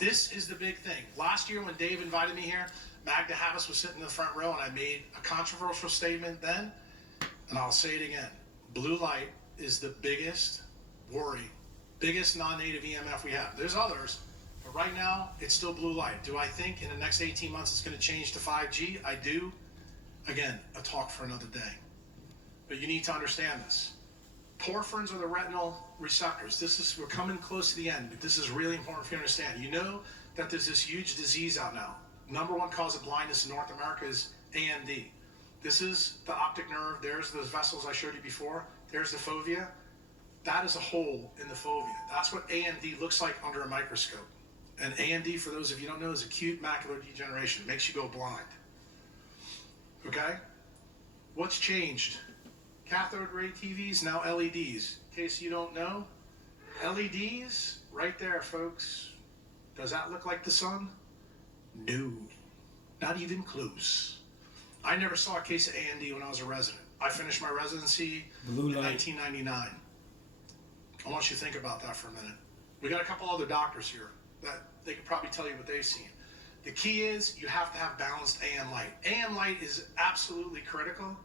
This is the big thing. Last year when Dave invited me here, Magda Havas was sitting in the front row, and I made a controversial statement then, and I'll say it again. Blue light is the biggest worry, biggest non-native EMF we have. There's others, but right now it's still blue light. Do I think in the next 18 months it's going to change to 5G? I do. Again, a talk for another day. But you need to understand this. Porphyrins are the retinal receptors. We're coming close to the end, but this is really important for you to understand. You know that there's this huge disease out now. Number one cause of blindness in North America is AMD. This is the optic nerve. There's those vessels I showed you before. There's the fovea. That is a hole in the fovea. That's what AMD looks like under a microscope. And AMD, for those of you who don't know, is acute macular degeneration. It makes you go blind. Okay? What's changed? Cathode ray TVs, now LEDs. In case you don't know, LEDs, right there, folks. Does that look like the sun? No, not even close. I never saw a case of AMD when I was a resident. I finished my residency in 1999. I want you to think about that for a minute. We got a couple other doctors here that they could probably tell you what they've seen. The key is you have to have balanced AM light. AM light is absolutely critical.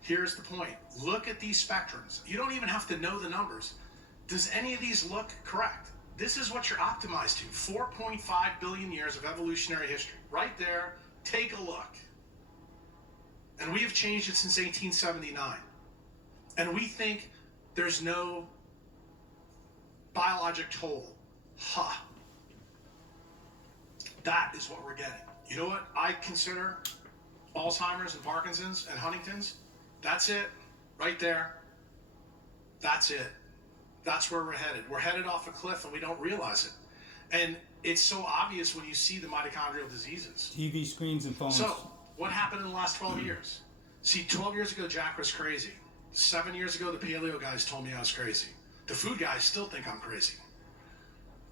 Here's the point. Look at these spectrums. You don't even have to know the numbers. Does any of these look correct? This is what you're optimized to. 4.5 billion years of evolutionary history. Right there, take a look. And we have changed it since 1879. And we think there's no biologic toll. Ha. That is what we're getting. You know what I consider Alzheimer's and Parkinson's and Huntington's? That's it, right there. That's it. That's where we're headed. We're headed off a cliff and we don't realize it. And it's so obvious when you see the mitochondrial diseases. TV screens and phones. So, what happened in the last 12 years? See, 12 years ago, Jack was crazy. 7 years ago, the paleo guys told me I was crazy. The food guys still think I'm crazy.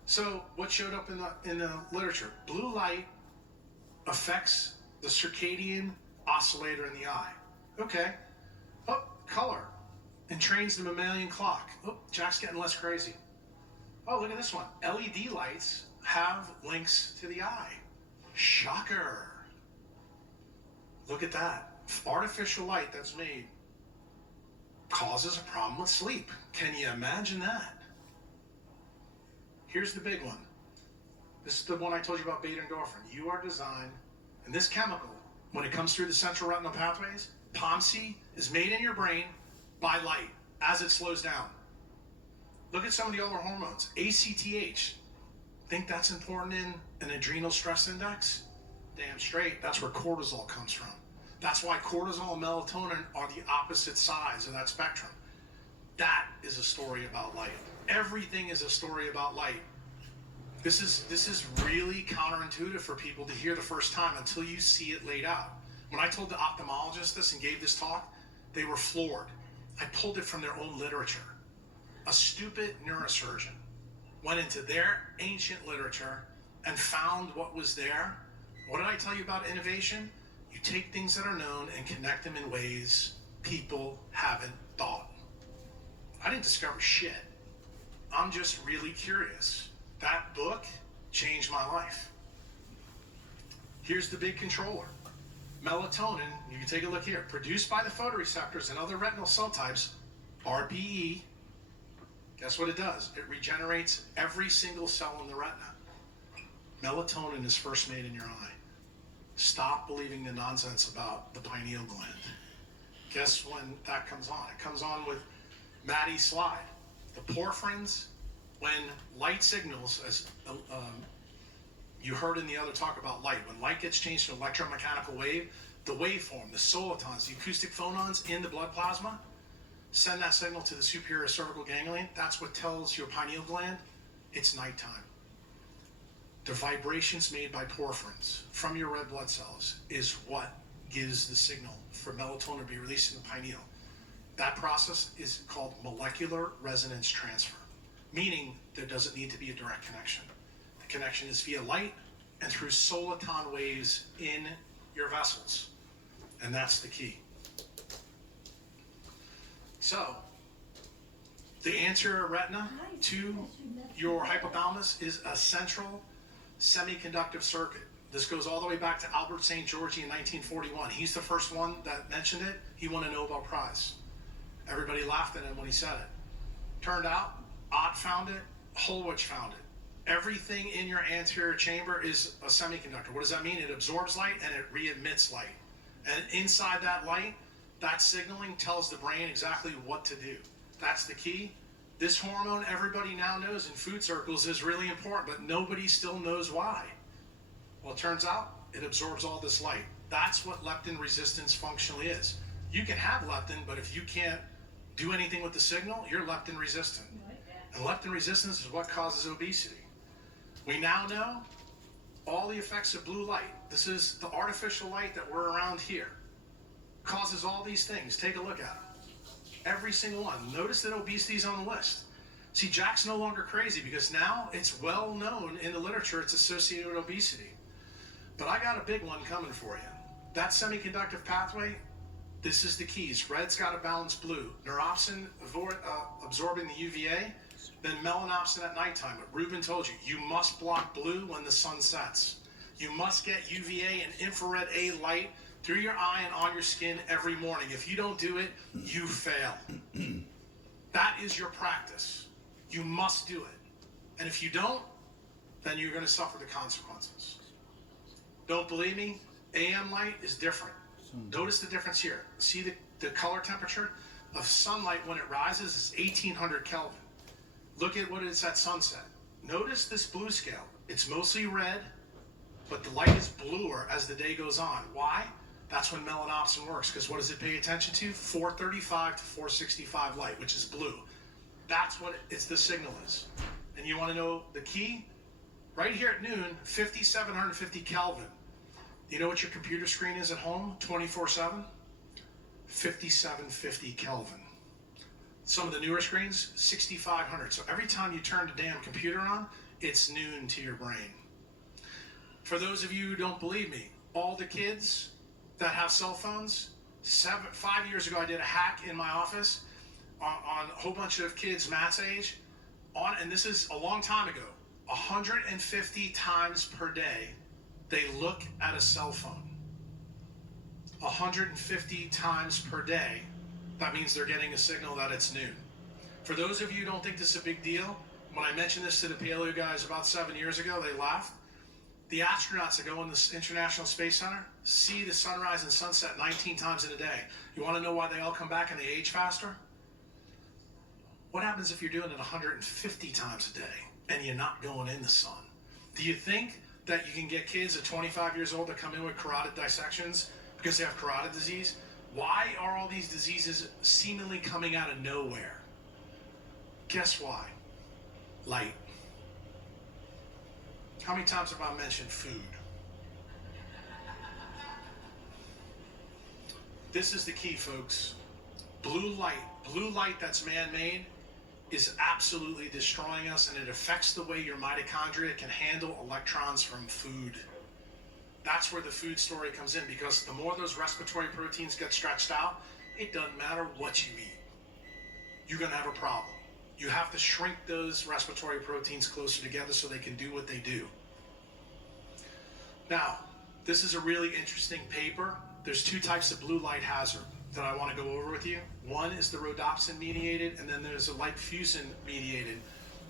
So, what showed up in the literature? Blue light affects the circadian oscillator in the eye. Okay. Oh, color. Entrains the mammalian clock. Oh, Jack's getting less crazy. Oh, look at this one. LED lights have links to the eye. Shocker. Look at that. Artificial light that's made causes a problem with sleep. Can you imagine that? Here's the big one. This is the one I told you about, beta endorphin. You are designed, and this chemical, when it comes through the central retinal pathways, POMC is made in your brain by light as it slows down. Look at some of the other hormones. ACTH. Think that's important in an adrenal stress index? Damn straight. That's where cortisol comes from. That's why cortisol and melatonin are the opposite sides of that spectrum. That is a story about light. Everything is a story about light. This is really counterintuitive for people to hear the first time until you see it laid out. When I told the ophthalmologist this and gave this talk, they were floored. I pulled it from their own literature. A stupid neurosurgeon went into their ancient literature and found what was there. What did I tell you about innovation? You take things that are known and connect them in ways people haven't thought. I didn't discover shit. I'm just really curious. That book changed my life. Here's the big controller. Melatonin, you can take a look here, produced by the photoreceptors and other retinal cell types, RPE. Guess what it does? It regenerates every single cell in the retina. Melatonin is first made in your eye. Stop believing the nonsense about the pineal gland. Guess when that comes on? It comes on with Maddie's slide. The porphyrins, when light signals, as you heard in the other talk about light, when light gets changed to an electromechanical wave, the waveform, the solitons, the acoustic phonons in the blood plasma, send that signal to the superior cervical ganglion. That's what tells your pineal gland it's nighttime. The vibrations made by porphyrins from your red blood cells is what gives the signal for melatonin to be released in the pineal. That process is called molecular resonance transfer, meaning there doesn't need to be a direct connection. The connection is via light and through soliton waves in your vessels. And that's the key. So, the anterior retina to your hypothalamus is a central semiconductive circuit. This goes all the way back to Albert St. George in 1941. He's the first one that mentioned it. He won a Nobel Prize. Everybody laughed at him when he said it. Turned out, Ott found it, Holwich found it. Everything in your anterior chamber is a semiconductor. What does that mean? It absorbs light and it re-emits light. And inside that light, that signaling tells the brain exactly what to do. That's the key. This hormone everybody now knows in food circles is really important, but nobody still knows why. Well, it turns out it absorbs all this light. That's what leptin resistance functionally is. You can have leptin, but if you can't do anything with the signal, you're leptin resistant. And leptin resistance is what causes obesity. We now know all the effects of blue light. This is the artificial light that we're around here. Causes all these things. Take a look at them. Every single one. Notice that obesity is on the list. See, Jack's no longer crazy because now it's well known in the literature it's associated with obesity. But I got a big one coming for you. That semiconductive pathway, this is the keys. Red's got to balance blue. Neuropsin absorbing the UVA, then melanopsin at nighttime. What Ruben told you, you must block blue when the sun sets. You must get UVA and infrared A light through your eye and on your skin every morning. If you don't do it, you fail. That is your practice. You must do it. And if you don't, then you're going to suffer the consequences. Don't believe me? AM light is different. Notice the difference here. See the color temperature of sunlight when it rises is 1800 Kelvin. Look at what it's at sunset. Notice this blue scale. It's mostly red, but the light is bluer as the day goes on. Why? That's when melanopsin works, because what does it pay attention to? 435 to 465 light, which is blue. That's what the signal is. And you want to know the key? Right here at noon, 5750 Kelvin. You know what your computer screen is at home 24/7? 5750 Kelvin. Some of the newer screens, 6500. So every time you turn the damn computer on, it's noon to your brain. For those of you who don't believe me, all the kids that have cell phones, 5 years ago I did a hack in my office on a whole bunch of kids Matt's age, and this is a long time ago, 150 times per day they look at a cell phone. 150 times per day, that means they're getting a signal that it's noon. For those of you who don't think this is a big deal, when I mentioned this to the paleo guys about 7 years ago, they laughed. The astronauts that go in the International Space Center see the sunrise and sunset 19 times in a day. You want to know why they all come back and they age faster? What happens if you're doing it 150 times a day and you're not going in the sun? Do you think that you can get kids at 25 years old to come in with carotid dissections because they have carotid disease? Why are all these diseases seemingly coming out of nowhere? Guess why? Light. How many times have I mentioned food? This is the key, folks. Blue light that's man-made is absolutely destroying us, and it affects the way your mitochondria can handle electrons from food. That's where the food story comes in, because the more those respiratory proteins get stretched out, it doesn't matter what you eat. You're going to have a problem. You have to shrink those respiratory proteins closer together so they can do what they do. Now, this is a really interesting paper. There's two types of blue light hazard that I want to go over with you. One is the rhodopsin mediated, and then there's a light-fusin mediated.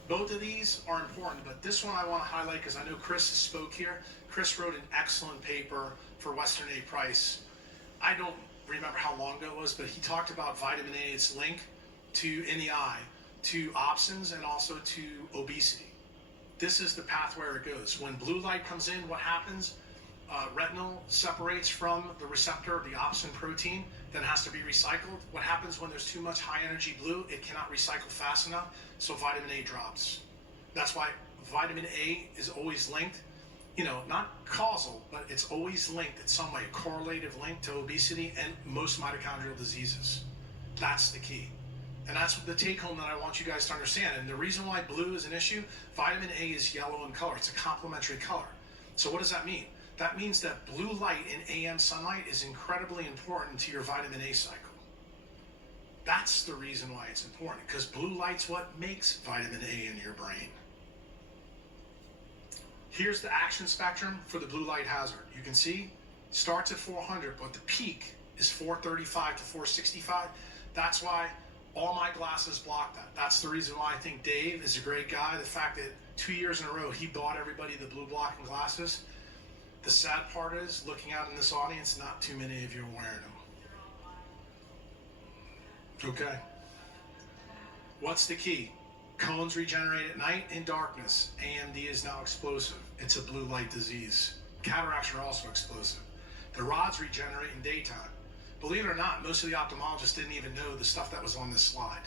Both of these are important, but this one I want to highlight because I know Chris spoke here. Chris wrote an excellent paper for Western A. Price. I don't remember how long ago it was, but he talked about vitamin A, its link in the eye to opsins and also to obesity. This is the path where it goes. When blue light comes in, what happens? Retinal separates from the receptor, the opsin protein, then has to be recycled. What happens when there's too much high energy blue? It cannot recycle fast enough, so vitamin A drops. That's why vitamin A is always linked, not causal, but it's always linked in some way, a correlative link to obesity and most mitochondrial diseases. That's the key. And that's the take home that I want you guys to understand. And the reason why blue is an issue, vitamin A is yellow in color. It's a complementary color. So what does that mean? That means that blue light in AM sunlight is incredibly important to your vitamin A cycle. That's the reason why it's important, because blue light's what makes vitamin A in your brain. Here's the action spectrum for the blue light hazard. You can see, starts at 400, but the peak is 435 to 465. That's why all my glasses block that. That's the reason why I think Dave is a great guy. The fact that 2 years in a row, he bought everybody the blue blocking glasses. The sad part is, looking out in this audience, not too many of you are wearing them. Okay. What's the key? Cones regenerate at night in darkness. AMD is now explosive. It's a blue light disease. Cataracts are also explosive. The rods regenerate in daytime. Believe it or not, most of the ophthalmologists didn't even know the stuff that was on this slide.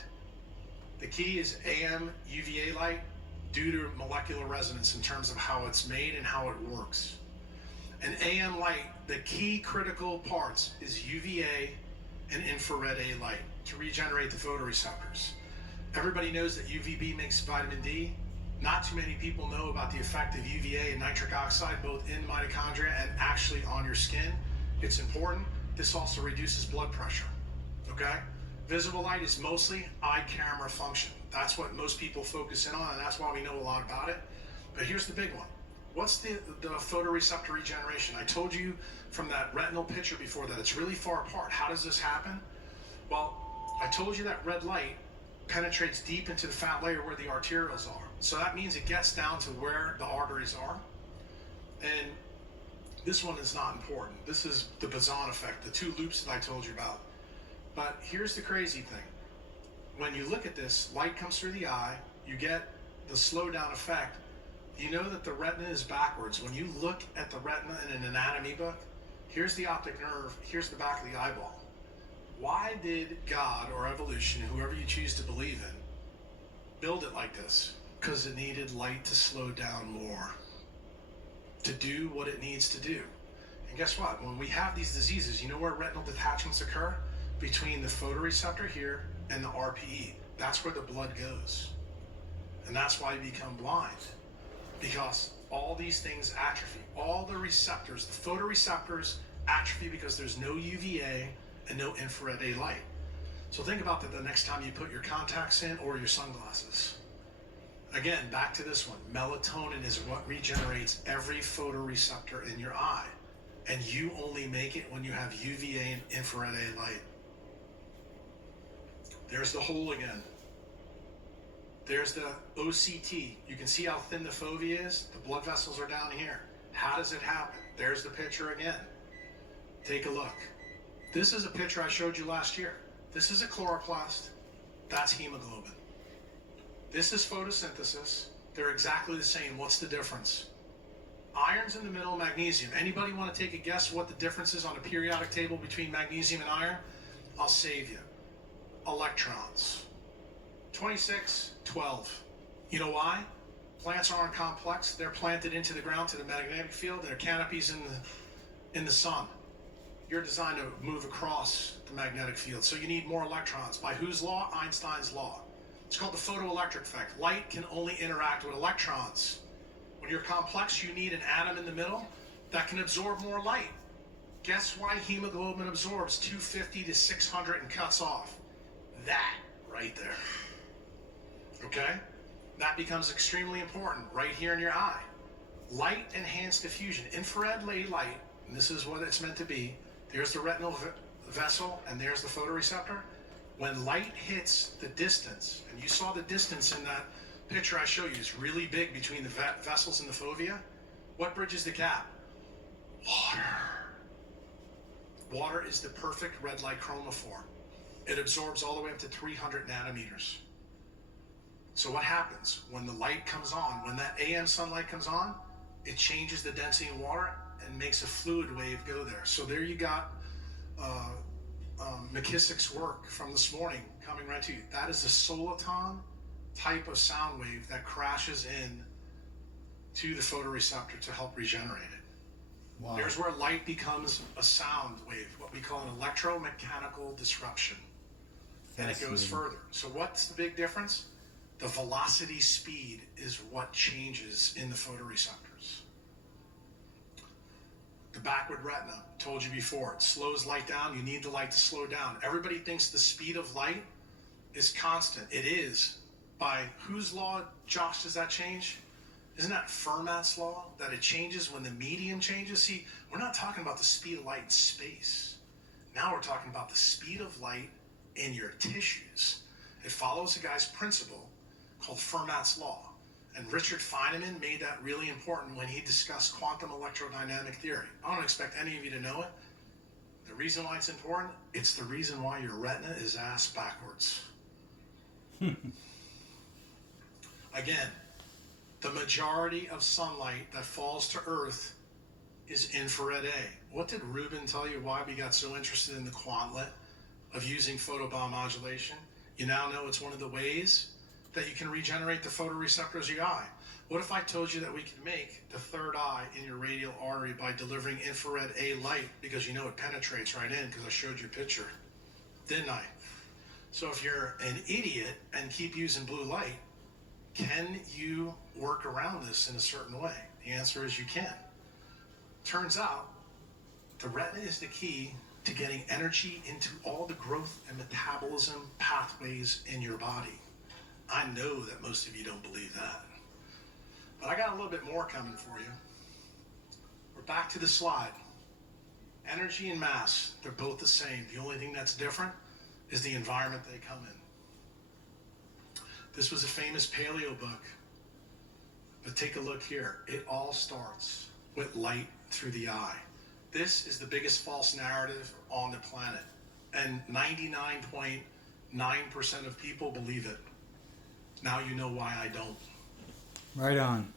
The key is AM UVA light due to molecular resonance in terms of how it's made and how it works. And AM light, the key critical parts is UVA and infrared A light to regenerate the photoreceptors. Everybody knows that UVB makes vitamin D. Not too many people know about the effect of UVA and nitric oxide both in mitochondria and actually on your skin. It's important. This also reduces blood pressure, okay? Visible light is mostly eye camera function. That's what most people focus in on, and that's why we know a lot about it. But here's the big one. What's the photoreceptor regeneration? I told you from that retinal picture before that it's really far apart. How does this happen? Well, I told you that red light penetrates deep into the fat layer where the arterioles are. So that means it gets down to where the arteries are. And this one is not important. This is the boson effect, the two loops that I told you about. But here's the crazy thing. When you look at this, light comes through the eye, you get the slowdown effect. You know that the retina is backwards. When you look at the retina in an anatomy book, here's the optic nerve, here's the back of the eyeball. Why did God or evolution, whoever you choose to believe in, build it like this? Because it needed light to slow down more, to do what it needs to do. And guess what? When we have these diseases, you know where retinal detachments occur? Between the photoreceptor here and the RPE. That's where the blood goes. And that's why you become blind. Because all these things atrophy. All the receptors, the photoreceptors atrophy because there's no UVA and no infrared A light. So think about that the next time you put your contacts in or your sunglasses. Again, back to this one. Melatonin is what regenerates every photoreceptor in your eye. And you only make it when you have UVA and infrared A light. There's the hole again. There's the OCT. You can see how thin the fovea is. The blood vessels are down here. How does it happen? There's the picture again. Take a look. This is a picture I showed you last year. This is a chloroplast. That's hemoglobin. This is photosynthesis. They're exactly the same. What's the difference? Iron's in the middle, magnesium. Anybody want to take a guess what the difference is on a periodic table between magnesium and iron? I'll save you. Electrons. 26, 12. You know why? Plants aren't complex. They're planted into the ground to the magnetic field. Their canopies in the sun. You're designed to move across the magnetic field. So you need more electrons. By whose law? Einstein's law. It's called the photoelectric effect. Light can only interact with electrons. When you're complex, you need an atom in the middle that can absorb more light. Guess why hemoglobin absorbs 250 to 600 and cuts off? That right there. Okay? That becomes extremely important right here in your eye. Light enhanced diffusion. Infrared light, and this is what it's meant to be. There's the retinal vessel, and there's the photoreceptor. When light hits the distance, and you saw the distance in that picture I showed you, it's really big between the vessels and the fovea. What bridges the gap? Water. Water is the perfect red light chromophore. It absorbs all the way up to 300 nanometers. So what happens when the light comes on, when that AM sunlight comes on, it changes the density in water and makes a fluid wave go there. So there you got McKissick's work from this morning coming right to you. That is a soliton type of sound wave that crashes in to the photoreceptor to help regenerate it. Wow. Here's where light becomes a sound wave, what we call an electromechanical disruption. And it goes further. So what's the big difference? The velocity speed is what changes in the photoreceptors. The backward retina, told you before, it slows light down. You need the light to slow down. Everybody thinks the speed of light is constant. It is. By whose law, Josh, does that change? Isn't that Fermat's law, that it changes when the medium changes? See, we're not talking about the speed of light in space. Now we're talking about the speed of light in your tissues. It follows a guy's principle called Fermat's law. And Richard Feynman made that really important when he discussed quantum electrodynamic theory. I don't expect any of you to know it. The reason why it's important, it's the reason why your retina is ass backwards. Again, the majority of sunlight that falls to Earth is infrared A. What did Rubin tell you why we got so interested in the quantlet of using photobiomodulation? You now know it's one of the ways that you can regenerate the photoreceptors of your eye. What if I told you that we could make the third eye in your radial artery by delivering infrared A light, because you know it penetrates right in because I showed you a picture, didn't I? So if you're an idiot and keep using blue light, can you work around this in a certain way? The answer is you can. Turns out the retina is the key to getting energy into all the growth and metabolism pathways in your body. I know that most of you don't believe that. But I got a little bit more coming for you. We're back to the slide. Energy and mass, they're both the same. The only thing that's different is the environment they come in. This was a famous paleo book. But take a look here. It all starts with light through the eye. This is the biggest false narrative on the planet. And 99.9% of people believe it. Now you know why I don't. Right on.